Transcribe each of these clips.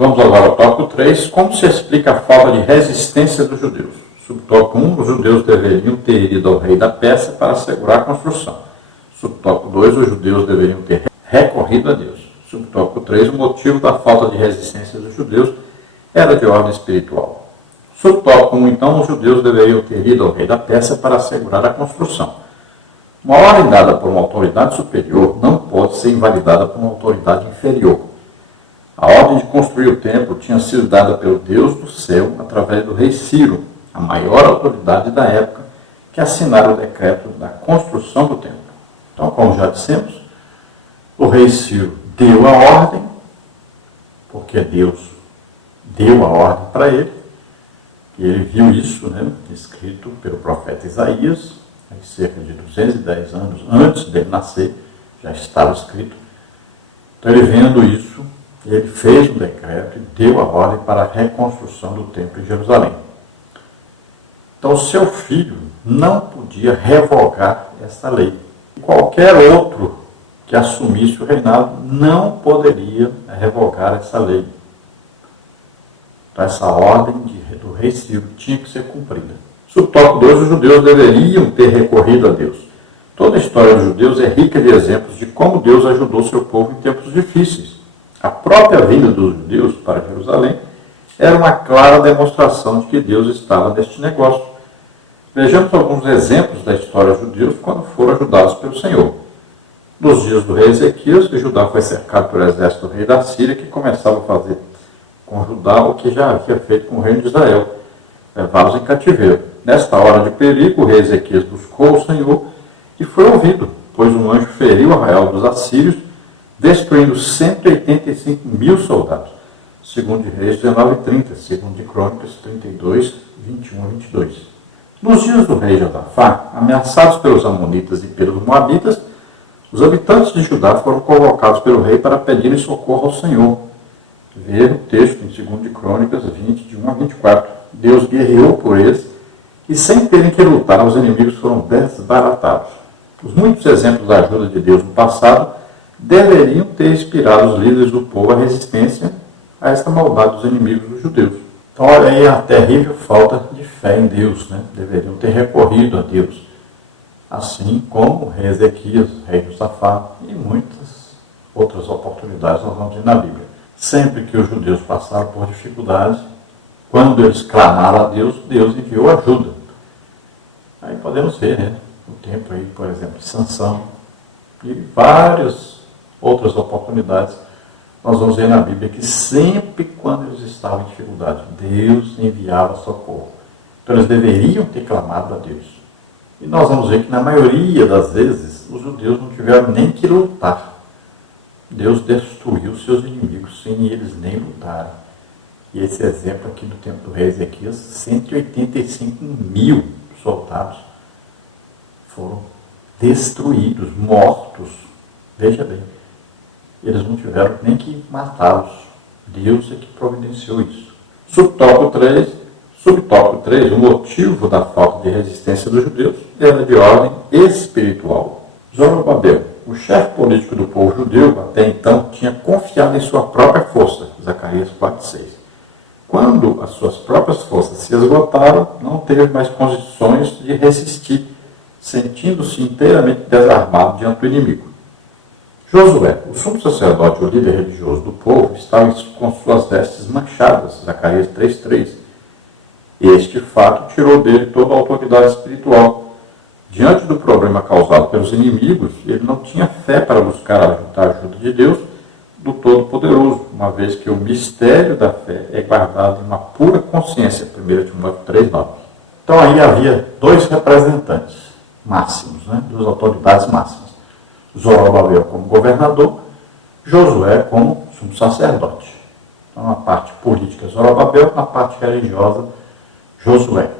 Vamos agora ao tópico 3. Como se explica a falta de resistência dos judeus? Subtópico 1. Os judeus deveriam ter ido ao rei da Pérsia para assegurar a construção. Subtópico 2. Os judeus deveriam ter recorrido a Deus. Subtópico 3. O motivo da falta de resistência dos judeus era de ordem espiritual. Subtópico 1. Então, os judeus deveriam ter ido ao rei da Pérsia para assegurar a construção. Uma ordem dada por uma autoridade superior não pode ser invalidada por uma autoridade inferior. A ordem de construir o templo tinha sido dada pelo Deus do céu através do rei Ciro, a maior autoridade da época, que assinara o decreto da construção do templo. Então, como já dissemos, o rei Ciro deu a ordem, porque Deus deu a ordem para ele, e ele viu isso, escrito pelo profeta Isaías, cerca de 210 anos antes dele nascer, já estava escrito. Então, ele vendo isso, ele fez um decreto e deu a ordem para a reconstrução do templo em Jerusalém. Então, seu filho não podia revogar essa lei. Qualquer outro que assumisse o reinado não poderia revogar essa lei. Então, essa ordem do rei Ciro tinha que ser cumprida. Subtópico 2. Os judeus deveriam ter recorrido a Deus. Toda a história dos judeus é rica de exemplos de como Deus ajudou seu povo em tempos difíceis. A própria vinda dos judeus para Jerusalém era uma clara demonstração de que Deus estava neste negócio. Vejamos alguns exemplos da história dos judeus quando foram ajudados pelo Senhor. Nos dias do rei Ezequias, Judá foi cercado pelo exército do rei da Síria, que começava a fazer com Judá o que já havia feito com o reino de Israel, levá-los em cativeiro. Nesta hora de perigo, o rei Ezequias buscou o Senhor e foi ouvido, pois um anjo feriu o arraial dos assírios, destruindo 185 mil soldados. Segundo de Reis 19:30, segundo de Crônicas 32, 21 a 22. Nos dias do rei Josafá, ameaçados pelos amonitas e pelos moabitas, os habitantes de Judá foram convocados pelo rei para pedirem socorro ao Senhor. Ver o texto em 2 de Crônicas 20, de 1 a 24. Deus guerreou por eles e, sem terem que lutar, os inimigos foram desbaratados. Os muitos exemplos da ajuda de Deus no passado deveriam ter inspirado os líderes do povo à resistência a esta maldade dos inimigos dos judeus. Então, olha aí a terrível falta de fé em Deus. Deveriam ter recorrido a Deus. Assim como o rei Ezequias, o rei Josafá e muitas outras oportunidades nós vamos ver na Bíblia. Sempre que os judeus passaram por dificuldades, quando eles clamaram a Deus, Deus enviou ajuda. Aí podemos ver, o tempo aí, por exemplo, de Sansão e várias outras oportunidades, nós vamos ver na Bíblia que sempre quando eles estavam em dificuldade, Deus enviava socorro. Então eles deveriam ter clamado a Deus. E nós vamos ver que na maioria das vezes, os judeus não tiveram nem que lutar. Deus destruiu seus inimigos sem eles nem lutarem. E esse exemplo aqui do tempo do rei Ezequias, 185 mil soldados foram destruídos, mortos. Veja bem, eles não tiveram nem que matá-los. Deus é que providenciou isso. Subtópico 3, o motivo da falta de resistência dos judeus era de ordem espiritual. Zorobabel, o chefe político do povo judeu, até então, tinha confiado em sua própria força. Zacarias 4:6. Quando as suas próprias forças se esgotaram, não teve mais condições de resistir, sentindo-se inteiramente desarmado diante do inimigo. Josué, o sumo sacerdote, o líder religioso do povo, estava com suas vestes manchadas, Zacarias 3:3. Este fato tirou dele toda a autoridade espiritual. Diante do problema causado pelos inimigos, ele não tinha fé para buscar a ajuda de Deus, do Todo-Poderoso, uma vez que o mistério da fé é guardado em uma pura consciência, 1 Timóteo 3:9. Então aí havia dois representantes máximos, duas autoridades máximas. Zorobabel como governador, Josué como sumo sacerdote. Então na parte política Zorobabel, na parte religiosa Josué.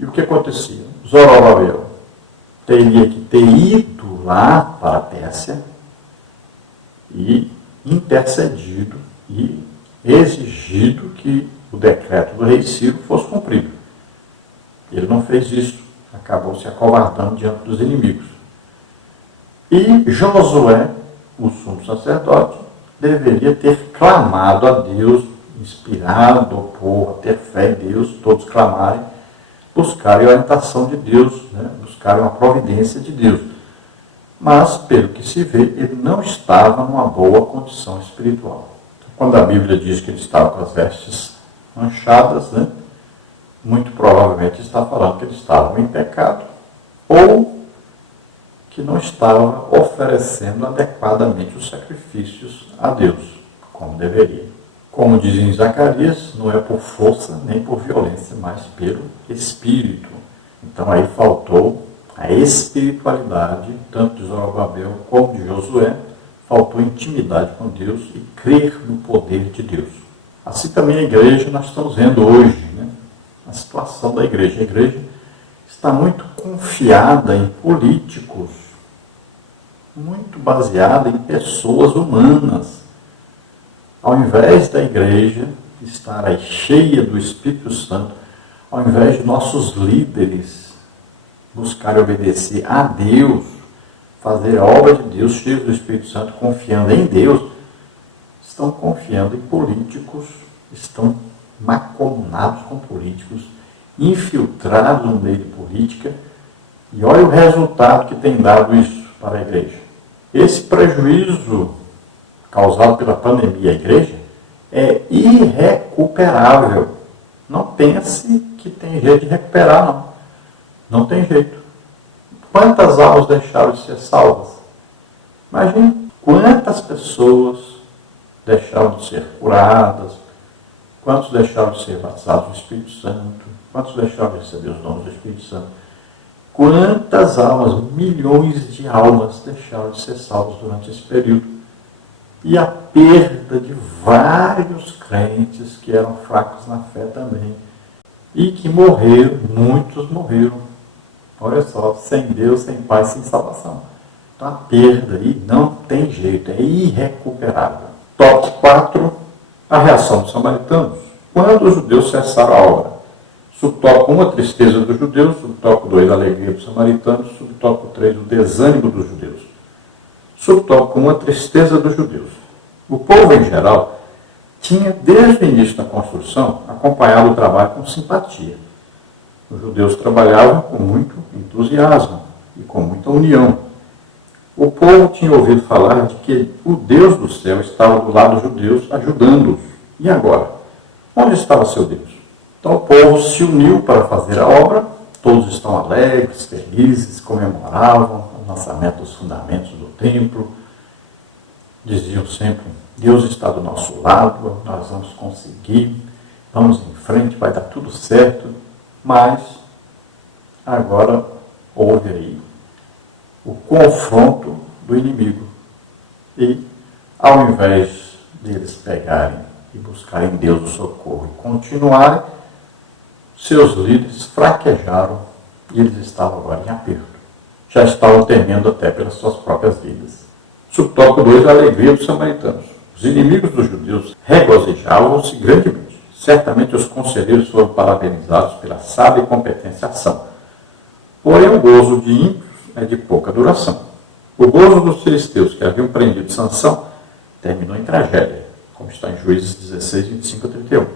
E o que acontecia? Zorobabel teria que ter ido lá para a Pérsia e intercedido e exigido que o decreto do rei Ciro fosse cumprido. Ele não fez isso, acabou se acovardando diante dos inimigos. E Josué, o sumo sacerdote, deveria ter clamado a Deus, inspirado o povo a ter fé em Deus, todos clamarem, buscarem a orientação de Deus, né? Buscarem a providência de Deus. Mas, pelo que se vê, ele não estava numa boa condição espiritual. Quando a Bíblia diz que ele estava com as vestes manchadas, né? Muito provavelmente está falando que ele estava em pecado, ou que não estava oferecendo adequadamente os sacrifícios a Deus, como deveria. Como diz em Zacarias, não é por força nem por violência, mas pelo Espírito. Então aí faltou a espiritualidade, tanto de Zorobabel como de Josué, faltou intimidade com Deus e crer no poder de Deus. Assim também a igreja, nós estamos vendo hoje, né? A situação da igreja. A igreja está muito confiada em políticos, muito baseada em pessoas humanas. Ao invés da igreja estar aí cheia do Espírito Santo, ao invés de nossos líderes buscarem obedecer a Deus, fazer a obra de Deus, cheios do Espírito Santo, confiando em Deus, estão confiando em políticos, estão macomunados com políticos, infiltrados no meio de política, e olha o resultado que tem dado isso para a igreja. Esse prejuízo causado pela pandemia à igreja é irrecuperável. Não pense que tem jeito de recuperar, não. Não tem jeito. Quantas almas deixaram de ser salvas? Imagine quantas pessoas deixaram de ser curadas, quantos deixaram de ser batizados no Espírito Santo, quantos deixaram de receber os dons do Espírito Santo. Quantas almas, milhões de almas deixaram de ser salvas durante esse período. E a perda de vários crentes que eram fracos na fé também. E que morreram, muitos morreram. Olha só, sem Deus, sem paz, sem salvação. Então a perda aí não tem jeito, é irrecuperável. Tópico 4, a reação dos samaritanos. Quando os judeus cessaram a obra. Subtópico 1, a tristeza dos judeus. Subtópico 2, a alegria dos samaritanos. Subtópico 3, o desânimo dos judeus. Subtópico 1, a tristeza dos judeus. O povo, em geral, tinha, desde o início da construção, acompanhado o trabalho com simpatia. Os judeus trabalhavam com muito entusiasmo e com muita união. O povo tinha ouvido falar de que o Deus do céu estava do lado dos judeus, ajudando-os. E agora? Onde estava seu Deus? Então o povo se uniu para fazer a obra, todos estão alegres, felizes, comemoravam o lançamento dos fundamentos do templo, diziam sempre, Deus está do nosso lado, nós vamos conseguir, vamos em frente, vai dar tudo certo, mas agora houve aí o confronto do inimigo. E ao invés deles pegarem e buscarem em Deus o socorro e continuarem, seus líderes fraquejaram e eles estavam agora em aperto. Já estavam temendo até pelas suas próprias vidas. Subtópico 2, a alegria dos samaritanos. Os inimigos dos judeus regozijavam-se grandemente. Certamente os conselheiros foram parabenizados pela sábia e competente ação. Porém, o gozo de ímpios é de pouca duração. O gozo dos filisteus que haviam prendido Sansão terminou em tragédia, como está em Juízes 16, 25 a 31.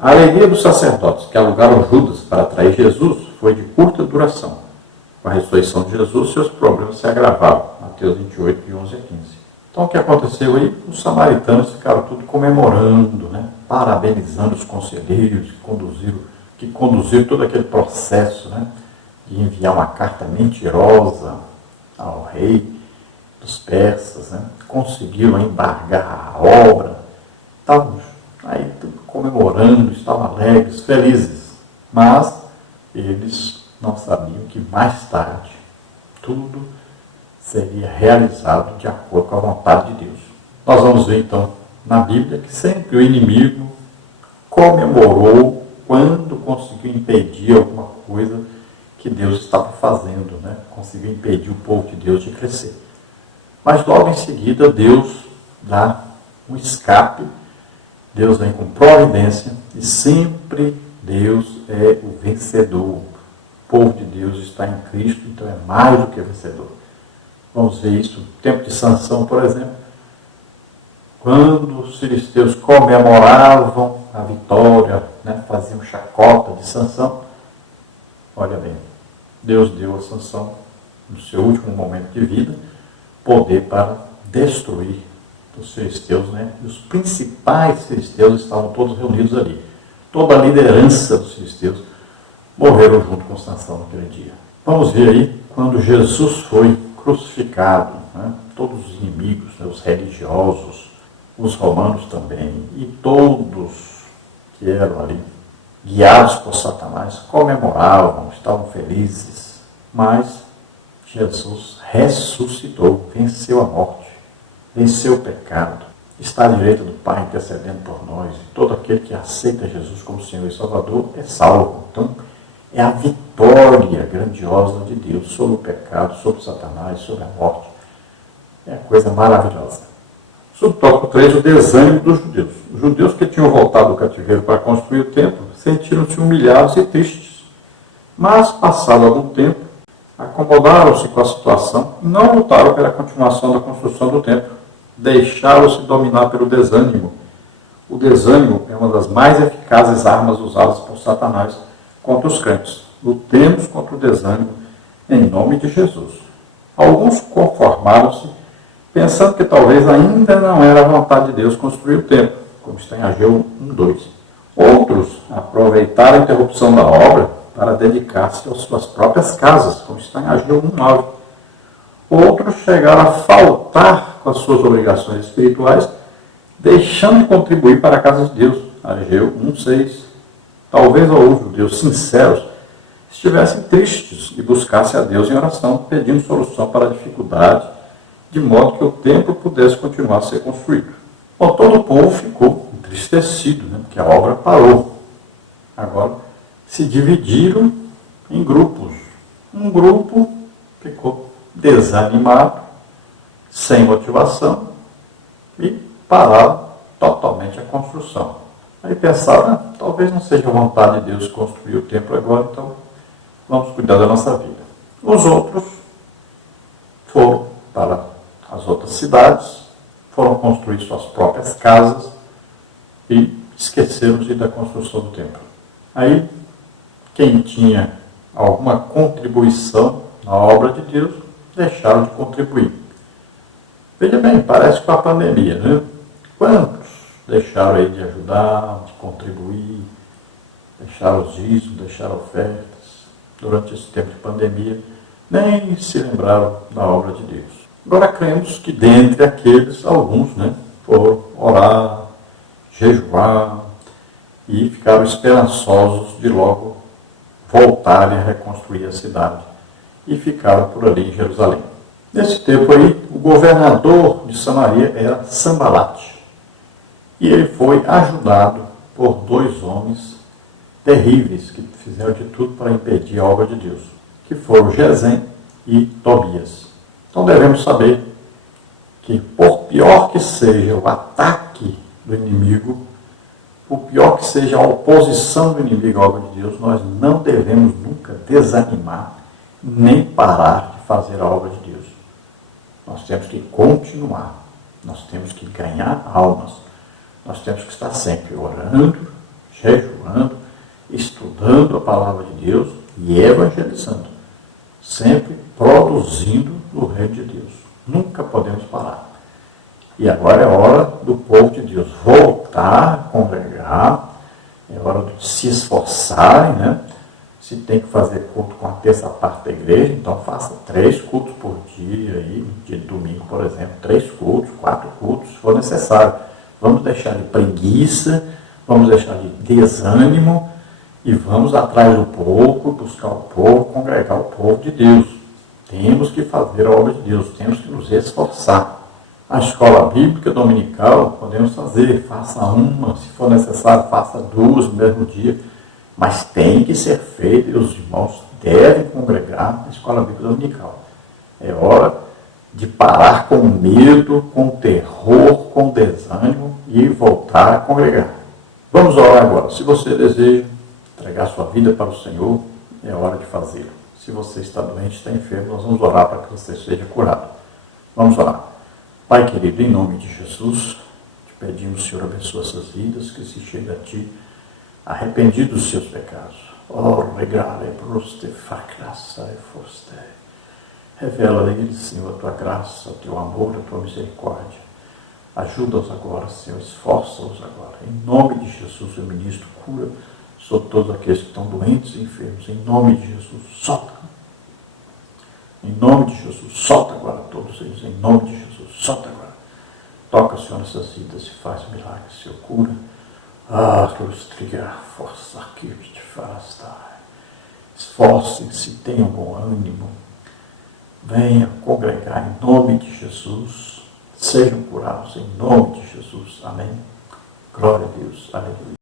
A alegria dos sacerdotes que alugaram Judas para atrair Jesus foi de curta duração. Com a ressurreição de Jesus, seus problemas se agravaram. Mateus 28, de 11 a 15. Então, o que aconteceu aí? Os samaritanos ficaram tudo comemorando, né? Parabenizando os conselheiros que conduziram todo aquele processo, né? De enviar uma carta mentirosa ao rei dos persas, né? Conseguiram embargar a obra. Estavam aí comemorando, estavam alegres, felizes. Mas eles não sabiam que mais tarde tudo seria realizado de acordo com a vontade de Deus. Nós vamos ver então na Bíblia que sempre o inimigo comemorou quando conseguiu impedir alguma coisa que Deus estava fazendo, né? Conseguiu impedir o povo de Deus de crescer. Mas logo em seguida Deus dá um escape, Deus vem com providência e sempre Deus é o vencedor. O povo de Deus está em Cristo, então é mais do que vencedor. Vamos ver isso no tempo de Sansão, por exemplo. Quando os filisteus comemoravam a vitória, né, faziam chacota de Sansão, olha bem, Deus deu a Sansão, no seu último momento de vida, poder para destruir os filisteus, né? E os principais filisteus estavam todos reunidos ali. Toda a liderança dos filisteus morreram junto com Sansão naquele dia. Vamos ver aí, quando Jesus foi crucificado, né? Todos os inimigos, né? Os religiosos, os romanos também, e todos que eram ali guiados por Satanás, comemoravam, estavam felizes, mas Jesus ressuscitou, venceu a morte, venceu o pecado, está à direita do Pai intercedendo por nós, e todo aquele que aceita Jesus como Senhor e Salvador é salvo. Então, é a vitória grandiosa de Deus sobre o pecado, sobre Satanás, sobre a morte. É uma coisa maravilhosa. Subtópico 3, o desânimo dos judeus. Os judeus que tinham voltado do cativeiro para construir o templo sentiram-se humilhados e tristes. Mas, passado algum tempo, acomodaram-se com a situação e não lutaram pela continuação da construção do templo. Deixaram-se dominar pelo desânimo. O desânimo é uma das mais eficazes armas usadas por Satanás contra os crentes. Lutemos contra o desânimo em nome de Jesus. Alguns conformaram-se pensando que talvez ainda não era a vontade de Deus construir o templo, como está em Ageu 1:2. Outros aproveitaram a interrupção da obra para dedicar-se às suas próprias casas, como está em Ageu 1:9. Outros chegaram a faltar com as suas obrigações espirituais, deixando de contribuir para a casa de Deus, Ageu 1:6. Talvez alguns judeus sinceros estivessem tristes e buscassem a Deus em oração, pedindo solução para a dificuldade, de modo que o templo pudesse continuar a ser construído. Bom, todo o povo ficou entristecido, né, porque a obra parou. Agora, se dividiram em grupos. Um grupo ficou desanimado, sem motivação, e pararam totalmente a construção. Aí pensaram, talvez não seja a vontade de Deus construir o templo agora, então vamos cuidar da nossa vida. Os outros foram para as outras cidades, foram construir suas próprias casas e esqueceram-se da construção do templo. Aí, quem tinha alguma contribuição na obra de Deus, deixaram de contribuir. Veja bem, parece com a pandemia, né? Quantos deixaram aí de ajudar, de contribuir, deixaram os dízimos, deixaram ofertas durante esse tempo de pandemia, nem se lembraram da obra de Deus. Agora cremos que dentre aqueles, alguns, né, foram orar, jejuar e ficaram esperançosos de logo voltarem a reconstruir a cidade e ficaram por ali em Jerusalém. Nesse tempo aí, o governador de Samaria era Sambalate. E ele foi ajudado por 2 homens terríveis que fizeram de tudo para impedir a obra de Deus, que foram Gesem e Tobias. Então devemos saber que, por pior que seja o ataque do inimigo, por pior que seja a oposição do inimigo à obra de Deus, nós não devemos nunca desanimar, nem parar de fazer a obra de Deus. Nós temos que continuar, nós temos que ganhar almas, nós temos que estar sempre orando, jejuando, estudando a palavra de Deus e evangelizando, sempre produzindo o reino de Deus. Nunca podemos parar. E agora é hora do povo de Deus voltar a congregar, é hora de se esforçarem, né? Se tem que fazer culto com a terça parte da igreja, então faça 3 cultos por dia, aí, dia de domingo, por exemplo, 3 cultos, 4 cultos, se for necessário. Vamos deixar de preguiça, vamos deixar de desânimo e vamos atrás do povo, buscar o povo, congregar o povo de Deus. Temos que fazer a obra de Deus, temos que nos esforçar. A escola bíblica dominical podemos fazer, faça uma, se for necessário, faça 2 no mesmo dia, mas tem que ser feito e os irmãos devem congregar na escola bíblica dominical. É hora de parar com medo, com terror, com desânimo e voltar a congregar. Vamos orar agora. Se você deseja entregar sua vida para o Senhor, é hora de fazê-lo. Se você está doente, está enfermo, nós vamos orar para que você seja curado. Vamos orar. Pai querido, em nome de Jesus, Pedimos, Senhor, abençoa essas vidas, que se chega a Ti arrependido dos seus pecados. Oh, regale proste fa graça e foste. Revela a eles, Senhor, a Tua graça, o Teu amor, a Tua misericórdia. Ajuda-os agora, Senhor, esforça-os agora. Em nome de Jesus, eu ministro cura sobre todos aqueles que estão doentes e enfermos. Em nome de Jesus, solta. Em nome de Jesus, solta agora todos eles. Em nome de Jesus, solta agora. Toca, Senhor, nessas vidas e faz milagres, Senhor, cura. Ah, que os trigar, força, que te faz dar. Esforcem-se, tenham bom ânimo. Venham congregar em nome de Jesus. Sejam curados em nome de Jesus. Amém. Glória a Deus. Aleluia.